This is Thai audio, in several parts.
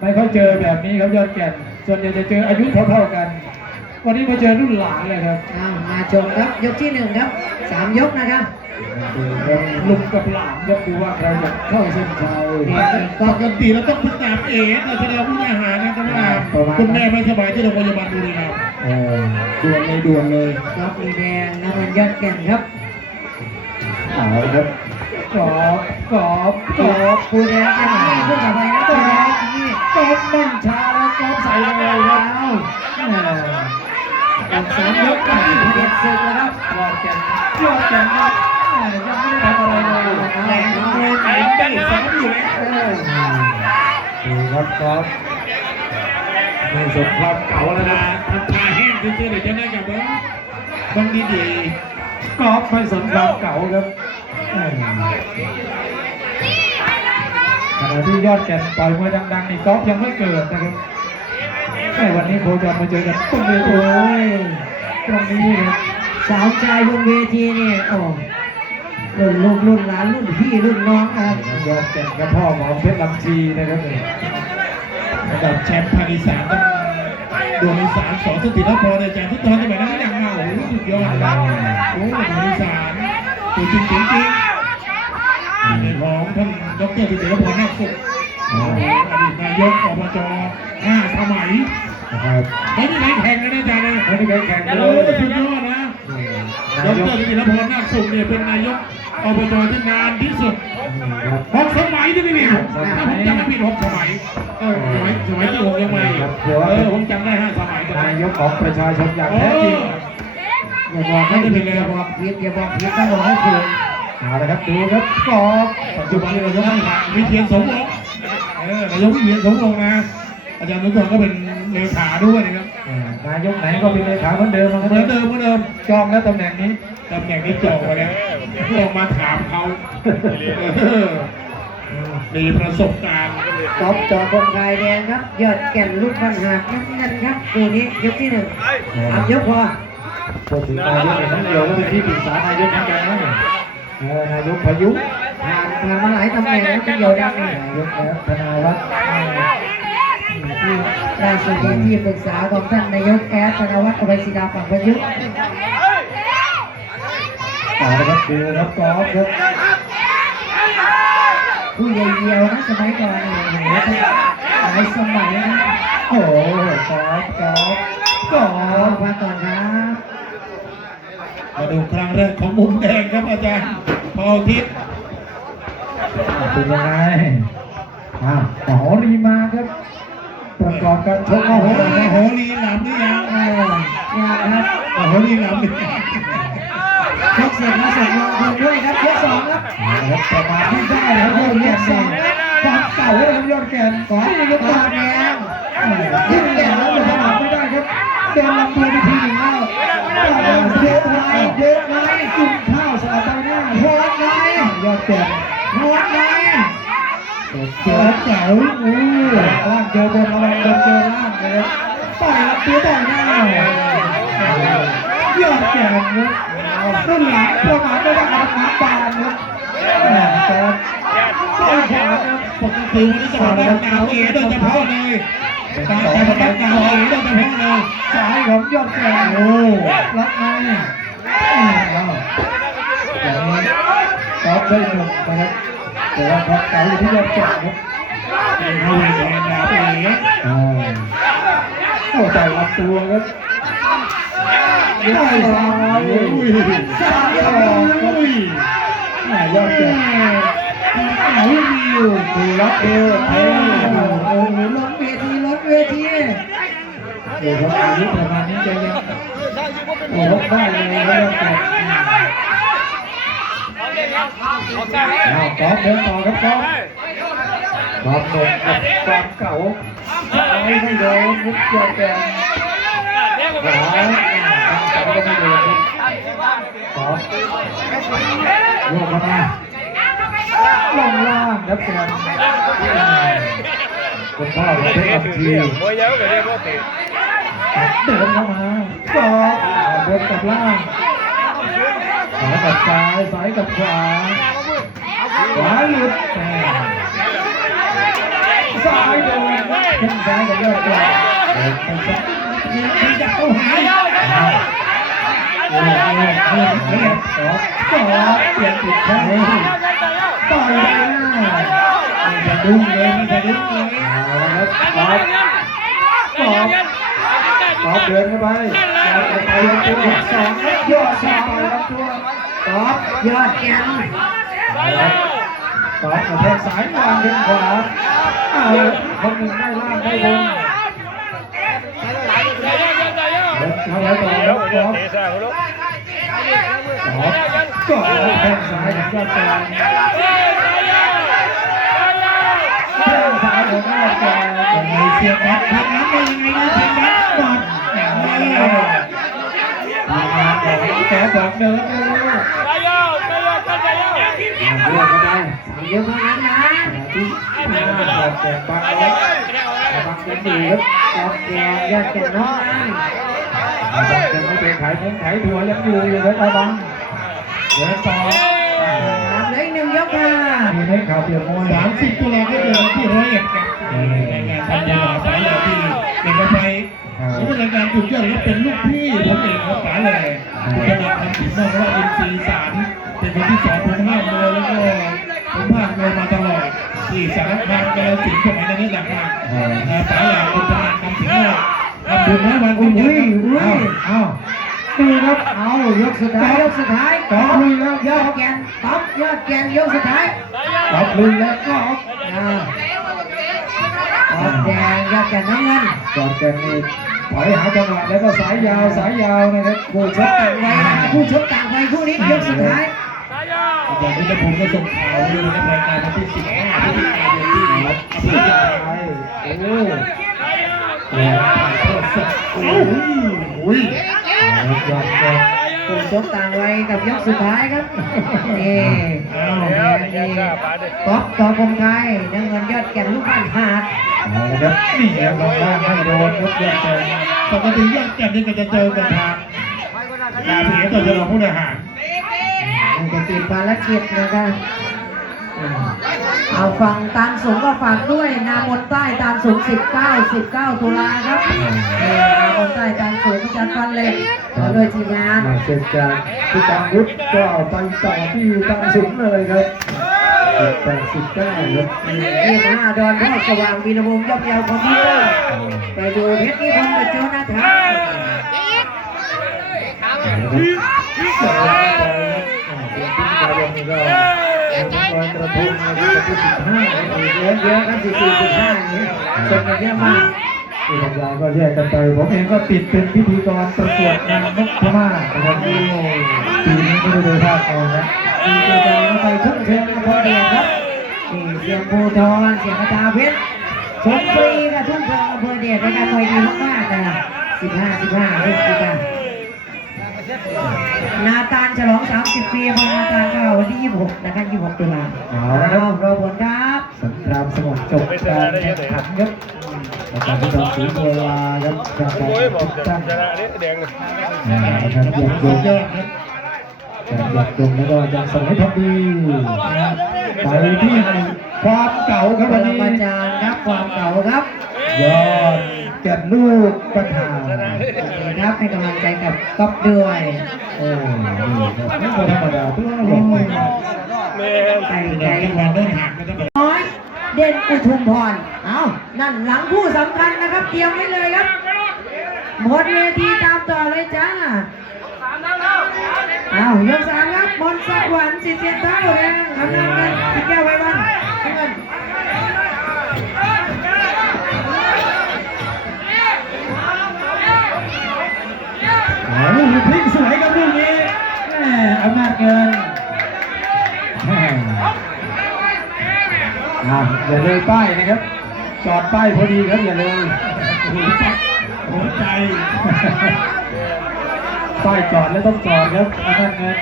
ไม่ค่อยเจอแบบนี้ครับยอดแก่น ส่วนใหญ่จะเจออายุเท่าๆกัน วันนี้มาเจอรุ่นหลานเลยครับอ้าวมาชมครับยกที่หนึ่งครับสามยกนะครับดูครับลุงกับหลานครับดูว่าใครจะเข้าเส้นชัยปกติเราต้องพึ่งตามเอ๋เราแสดงผู้อาหารนะแต่ว่าคุณแม่ไม่สบายที่โรงพยาบาลบุรีรัมย์เออด่วนเลยด่วนเลยยกอีแดงน้ำเงินยอดแก่นครับเอาละครับกรอบกรอบกรอบผู้แดงจะให้ผู้ต่อไปนะตัวแดง นี่กรอบมั่งชาแล้วกรอบใส่เลยครับเอาแหมอีกสามยกไปเด็ดสุดแล้วครับยอดแก่นยอดแก่นครับยังไม่ได้ทำอะไรเลยแรงเลยแรงกันสามอยู่แล้วดูครับกรอบไม่สมความเก่าแล้วนะทำตาแห้งซื่อๆเดี๋ยวจะได้กับว่าบางดีดีกรอบไม่สมความเก่าครับ ขณะที่ยอดแก่นต่อยมวยดังๆนี่กรอบยังไม่เกิดนะครับแต่วันนี้โคจรมาเจอกันตรงนี้โอ้ยตรงนี้ครับสาวชายบนเวทีนี่โอ้รุ่นลูกรุ่นหลานรุ่นพี่รุ่นน้องครับยอดแก่นกับพ่อหมอเพชรลำชีนะครับนี่ระดับแชมป์ภาคอีสานต้องดวงอีสานสองสตินพรอาจารย์ทุกตอนสมัยนั้นยังเงาโอ้โหสุดยอดนะโอ้ดวงอีสานตัวจริงจริงจริงในของ ท่านดรสตินพรนักสุขอดีตนายกอบจห้าสมัยนะครับไม่ได้ไหนแข่งนะอาจารย์นะไม่ได้เคยแข่งเลโอ้ยสุดยอดนะดนายกรสตินพรนักสุขเนี่ยเป็นนายกอบจที่นานที่สุดครับหกสมัยที่ไม่มีถ้าผมจำไม่ผิดหกสมัยเออสมัยสมัยที่ผมยังไม่เออผมจำได้ห้าสมัยแต่นายกของประชาชนอย่างแท้จริงอย่าบอกให้ผิดอย่าบอกผิดอย่าบอกผิดต้องบอกให้ถูก เอาละครับดูครับกรอบปัจจุบันนายกวิเชียนสมวงศ์เออนายกวิเชียนสมวงศ์นะ อาจารย์นุกรก็เป็นเลขาด้วยนะครับอ่านายกไหนก็เป็นเลขาเหมือนเดิมนะคเหมือนรับเดิมเหมือนเดิมจองแล้วตำแหน่งนี้ตำแหน่งนี้จองไปแล้วลองมาถามเขาเออมีประสบการณ์กอบจอบงกายแดงครับยอดแก่นลูกบังหากน้ำเงินครับคู่นี้ยกที่หนึ่งสามยกพอพูดถึงนายกเนี่ยต้องเดียวก็เป็นที่ปรึกษานายกเหมือนกันนะ เออนายกพยุผ่านผ่านมาหลายตำแหน่งแล้วเป็นเดียวดังนี่นายกแล้วธนาวัฒน์ที่ได้สุดที่ปรึกษาของท่านนายกแอดธนาวัฒน์อภัยศิลาฝั่งประยุทธ์เอาละครับดูครับกรอบครับผู้ใหญ่เดียวนะสมัยก่อนเนี่ยหลายสมัยนะโอ้โหกรอบกรอบกอขอบพักก่อนครับ มาดูครั้งแรกของมุมแดงครับอาจารย์พอทิศเป็นยังไงอ้าวหอรีมาครับประกอบการชกโอ้โหโอ้โหลีหลำหรือยังเออยังครับโอ้โหลีหลำหรือยังยกเสร็จแล้วเส่งลงทุนด้วยครับยกสองครับประมาณไม่ได้ครับยอดแก่นนี่ความเก่าเลยครับยอดแก่นขอให้ยกตาแดงยิ่งแก่แล้วประมาทไม่ได้ครับเดินลำตัวไปทีหนึ่งแล้ว เยอะไหมเยอะไหมกินข้าวสลับใบหน้าโหดไหมยอดแก่นโหดไหมเจอเจ๋วอู้ล่างเจอบนระวังบนเจอล่างนะครับต่อยลำตัวต่อยหน้ายอดแก่นครับรุ่นหลังประมาทไม่ได้รับน้ำบานครับแหม่ต่ต่อยขวาครับปกติวันนี้จะบอกว่าหนาวเอ๋โดยเฉพาะเลย การแต่ประกันหนาวเอ๋โดยเฉพาะเลยสายของยอดแก่นโอ้ล็อกในอ้าวอย่างนี้ตอบได้หนึ่งนะครับแต่ว่าพักเก่าอยู่ที่ยอดแก่นครับเป็นเขาเวทีหนาวเอ๋อ่าโอ้แต่ลำตัวครับได้สายอุ้ยสายออกครับอุ้ยแหม่ยอดแก่นไหนมีอยู่ดูรับเอวเอโอ้วโหล้น เวทีล้นเดี๋ยวครับอายุประมาณนี้จะยังโอ้ลบได้เลยครับยอดแก่นอ้ากอล์ฟเดินต่อครับกอล์ฟความหนุ่มกับความเก่าใช้ไม่โดนมุกยอดแก่นขวาทางเสาก็ไม่โดนครับกอล์ฟโยกเข้ามาลงล่างครับแก นคุณพ่อของเพชรอัมพี mới nhớ về đêm có tiền เดินเข้ามาก็เดินกับล่างขวากับซ้ายซ้ายกับขวาขวาหลุดแหม่ซ้ายโดนขึ้นซ้ายกับยอดแก่เดินไปซ้ายขยับเข้าหาเออเออเออเออเออสองสองเปลี่ยนจุดแข็งต่อย ไปหน้าไม่จะดุ้งเลยไม่จะดุ้งเลยเอาละครับสองสองเดินเข้าไปเอาไปยังตัวยกสองครับยอดสองไปครับตัวตอบยอดแก่นสองกระแทกสายวางเป็นขวาเอาคนหนึ่งได้ล่างได้บนเดินเข้าไปต่อครับสองสองก็เอาแข้งซ้ายของยอดแก่แข้ งซ้ายของยอดแก่ยังไงเสียบทำนั้นได้ยังไงนะเสียบอลบอลอย่างนี้ทีมงานของแกบอกเดินเลยเรื่องเข้าไปสามยกเท่ากนะที่ห้าบอกแกบังไว้บังเป็นดีครับแก่ยอดแกน้อยบางจะไม่เป็นขายผมขายถั่วยังอยู่อยู่เลยเอาบังเดินต่อครับเลืออีกหนึ่งยกค่ะมีให้ข่าวเปลี่ยนมวยสามสิบตุลาคมเดือนที่ร้อยเอ็ดครั บในงานทำยาสายยาที่เอกชัยนี่เป็นรายการสุดยอดและเป็นลูกพี่ผมเองครับป๋าเลยคุณธนาทำสินนอกเพราะว่าเอินซีสารเป็นคนที่สอนผมห้ามเลยแล้วก็ผมภาคเลยมาตลอดที่สารคามกาลสินสมัยนั้นหนักมากป๋าใหญ่คุณธนาทำสินนอกทำบุญนะวันบุอุ้ยเยอุ้ยเอาอุ้ยเอาดูครับเอายกสุดท้ายยกสุดท้ายต่อลุยแล้วยอดแกนตอบยอดแกนยกสุดท้ายต่อลุยแล้วก็ อบแดงยอดแก่นน้ำเงินก่อนแกนี่ถอยหาจังหวะแล้วก็สายยาวสายยาวนะครับโบยชกกันไว้นะผู้ชกต่างวัยคู่นี้ยกสุดท้ายอย่างนี้ผมก็ส่งข่าวด้วยในรายการวันที่15พฤศจิกายนที่ควัรัดบอำเภสุดอยาท้ายโอ้แล้วถ่ายทอดสดโอ้ยโอ้ยยอดยอดผู้ชกต่างวัยกับยกสุดท้ายครับนี่อ้าว นี่ตอบต่อคงไทยน้ำเงินยอดแก่นลูกบ้านหาดเอาละครับนี่ครับลงล่างไม่โดนยกยอดแกนปกติยอดแก่นนี่ก็จะเจอกันทางนาเพียต่อจะรองผู้อาหารมันจะติดภารกิจนะครับเอาฟังตามสูงก็ฝากด้วย นามนใต้ตามสูง 19 19 ตุลาครับนี่นามนใต้ตามสูงอาจารย์ฟันเหล็กมาด้วยทีมงานมาเสร็จจากที่ตังวุฒิก็ไปต่อที่ตังสุงเลยครับ แปดสิบเก้าครับยี่ห้าดอนพ่อสว่างวีรวงศ์ยอดเยาวคอมพิวเตอร์ไปดูเพชรนิพนธ์กับโจนาธานสองไปครับเป็นที่การลงนี่ก็เรอยกระทงนะครับที่สิบห้าเยอะเยอะครับสี่สิบห้าอย่างนี้ส่งกันเยอะมาก ที่ทำงานก็แยกกันไป ผมเองก็ติดเป็นพิธีกรประกวดนางนกพม่านะครับปีนี้ไม่ได้ดูภาคออนนะมีเจ้าใจมาไปทุ่งเชิงอำเภอเดียครับนี่เสียงภูทรเสียงอาจารย์เพชรชมฟรีกับทุ่งเชิงอำเภอเดียเป็นการมวยดีมากๆนะสิบห้าสิบห้าพฤศจิกานนาตาลฉลอง 30 ปีของนาตาลก็วันที่26นะครับ26ตุลาเอาละครับรอผลครับสงครามสมุทรจบการแข่งขันครับ อาจารย์พิธองศรีโบราครับจากการตั้งนะครับอยากสุยดงยอดครับจากอยากยงแล้วก็ยังสมัยพักดีไปที่ความเก่าครับปวันนี้มาจารย์ครับความเก่าครับ ยอดแก่นลูกปัญหาครับให้กำลังใจกับก๊อฟด้วยโอ้นี่ครับไม่ธรรมดาเพื่อลงไปไก่แดไก่งวันเดินห่างกันตั้งแต่น้อย เด่นอุทุมพร เอานั่นหลังผู้สำคัญนะครับ เตรียมไว้เลยครับหมดเวทีตามต่อเลยจ้าเอายกสามครับบนสวรรค์สิเสียนเท่าแดงกำลังกันพี่แก้วไว้วันเงินโอ้โหพลิกสวยครับลูกนี้แม่อำนาจเกิน อ่าอย่าเลยป้ายนะครับ จอดป้ายพอดีครับอย่าเลยหัวใจป้ายจอดแล้วต้องจอดครับอำนาจเงิน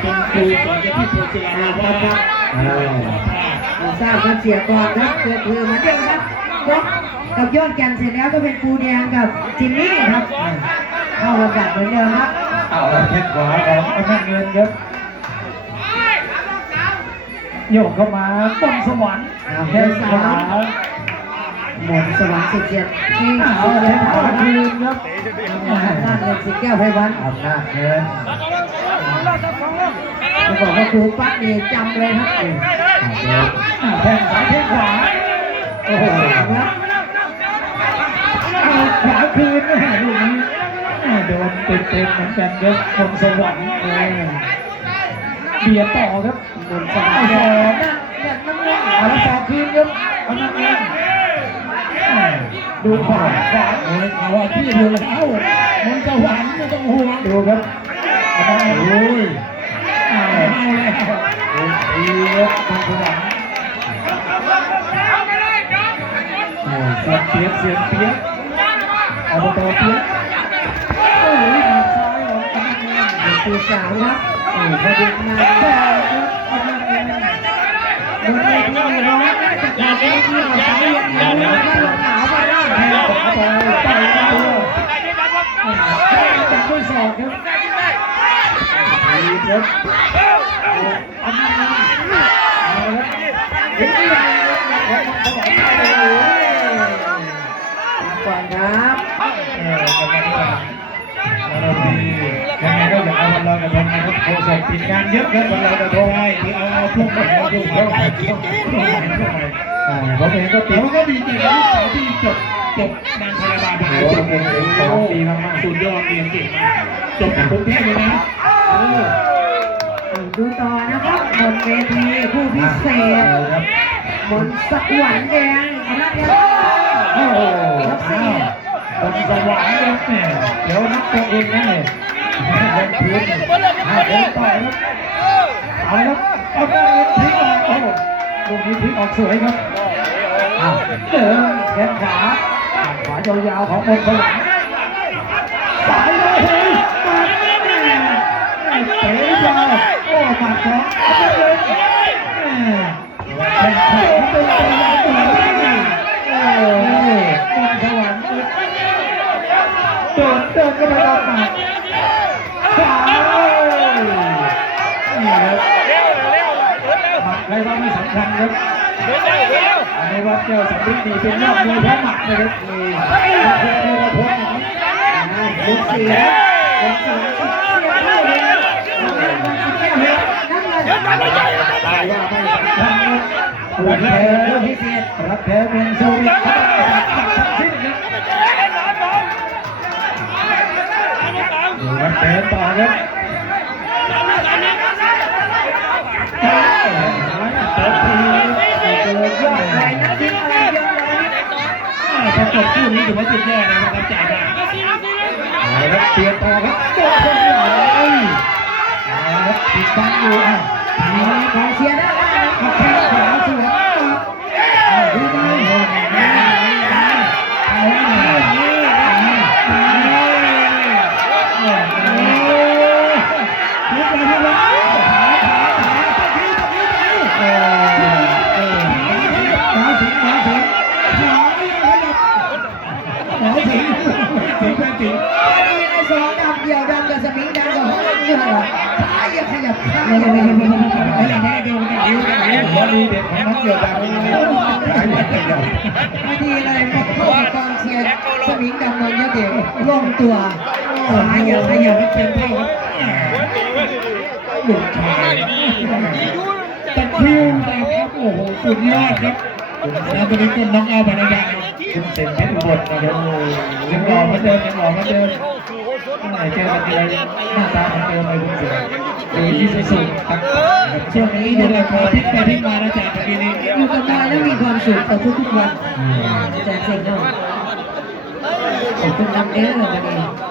เป็นครูสอนที่โพธิลาว่าครับอ้าวเอาทราบกันเสียก่อนครับเกิดคือเหมือนเดิมครับก๊อฟกับยอดแก่นเสร็จแล้วก็เป็นปูแดงกับจิมมี่ครับเข้าลำดับเหมือนเดิมครับเอาแล้วแข้งขวาของอำนาจเงินครับ โยกเข้ามาบนสวรรค์แข้งขวาหมดสวรรค์สุดเจียดที่เอาเลยเอาคืนครับอำนาจเงินสิงแก้วไพวันอำนาจเงินจะบอกว่าครูปั๊กนี่จำเลยครับนี่แข้งซ้ายแข้งขวาโอ้โหครับเอาขวาคืนนะฮะลูกนี้อ่าโดนเต็มๆเหมือนกันครับคมสวรรค์ เออเบียดต่อครับบนสวรรค์เนี่ยนั่นนั่นนั่นนั่นเอาสอบคืนครับเอานั่นเองอ่าดูขวาขวาเอ้ยเอาว่าที่อยู่แล้วมันสวรรค์ไม่ต้องห่วงดูครับเอาไปโอ้ยเอาเอาแล้วดูดีครับคมสวรรค์โอ้ยเสียงเปียกเสียงเปียกอบตเปียกโอ้ยหมัดซ้ายของกำนันเงินเป็นปีสาวครับโอ้ พอดีมาต่ได้อครับกำนันเงินบนเวทีร้อนจากการที่ที่เราใช้ยังไงว่าลมหาไปได้แทงขวาไปต่อยมาตัวแทงจับด้วยศอกครับทีครับเอามาเอาละถึงที่ไหน รับโคศกติดงานเยอะครับวันลอยกระทงให้ที่เอาเอาช่วงใหม่เอาช่วงช่วงใหม่ช่วงใหม่ช่วงใหม่ช่วงใหม่อ่าเขาเองก็ติแต่ดว่าก็ดีจริงนะลูกสาวที่จบจบนางพยาบาลมาจบสุดยอดเรียนเก่งมากจบจากกรุงเทพเลยนะดูต่อนะครับบนเวทีผู้พิเศษครับบนสวรรค์แดงนะครับเนี่ยโอ้โหครับสี่บนสวรรค์ครับแม่เดี๋ยวนับตัวเองนะเนี่ย บนพื้นอาเดินต่อครับเอาครับเอาได้พลิกออกโอ้โหลูกนี้ทีออกสวยครับเดินแขนขวาขวายาวๆของบนสวรร จ้าสำริดนี่เป็นยอดมวยพระหมัดนะครับนี่นักเตะในระพลนะครับอ่าลูกเสียบนสวรรค์เสียเข้าเลยนะครับนสิงแก้วเพชรน้ำเงินว่าไม่สำคัญครับรักแท้ผู้พิเศษรักแท้เมืองสุรินทร์ครับตัดทั้งสิ้นเดินต่อครับเอ้ยเติมที เจอยอดใครนักบินอะไรเยอะเลยประกบคู่นี้ถือว่าสุดยอดนะครับจ่าบ้าเอาครับเปลี่ยนต่อครับโดนคนที่ไหนเอาครับติดบังอยู่อะมีกองเชียร์ด้านล่างนะครับ ดูกันยิ้วกันยิ้วบอลีเด็ดของนักเกี่ยวดาวนี่ขายไม่ขยับบางทีอะไรมาเข้ากับกองเชียร์สมิงดำเมืองยเดียวลงตัวขาอย่าขยับไม่เป็นเท่าหลุดชายตะคิวนะครับโอ้โหสุดยอดครับแล้วตอนนี้ก็น้องเอาไปนะยังคุณเซ็นเพชรบลนะครับยังหล่อมือนเดิมยังหล่อเหมือนเดิมไหนเจอกันทีไรหน้าตาเหมือนเดิมเลยคุณเซ็น ดูยี่สิบสี่ตักช่วงนี้เดี๋ยวเราพอพลิกไปพลิกมานะจ๊ะเมื่อกี้นี้อยู่กับมวยแล้วมีความสุขกับทุกๆวันแต่เซ็งเนาะขอบคุณนำเด้อวันนี้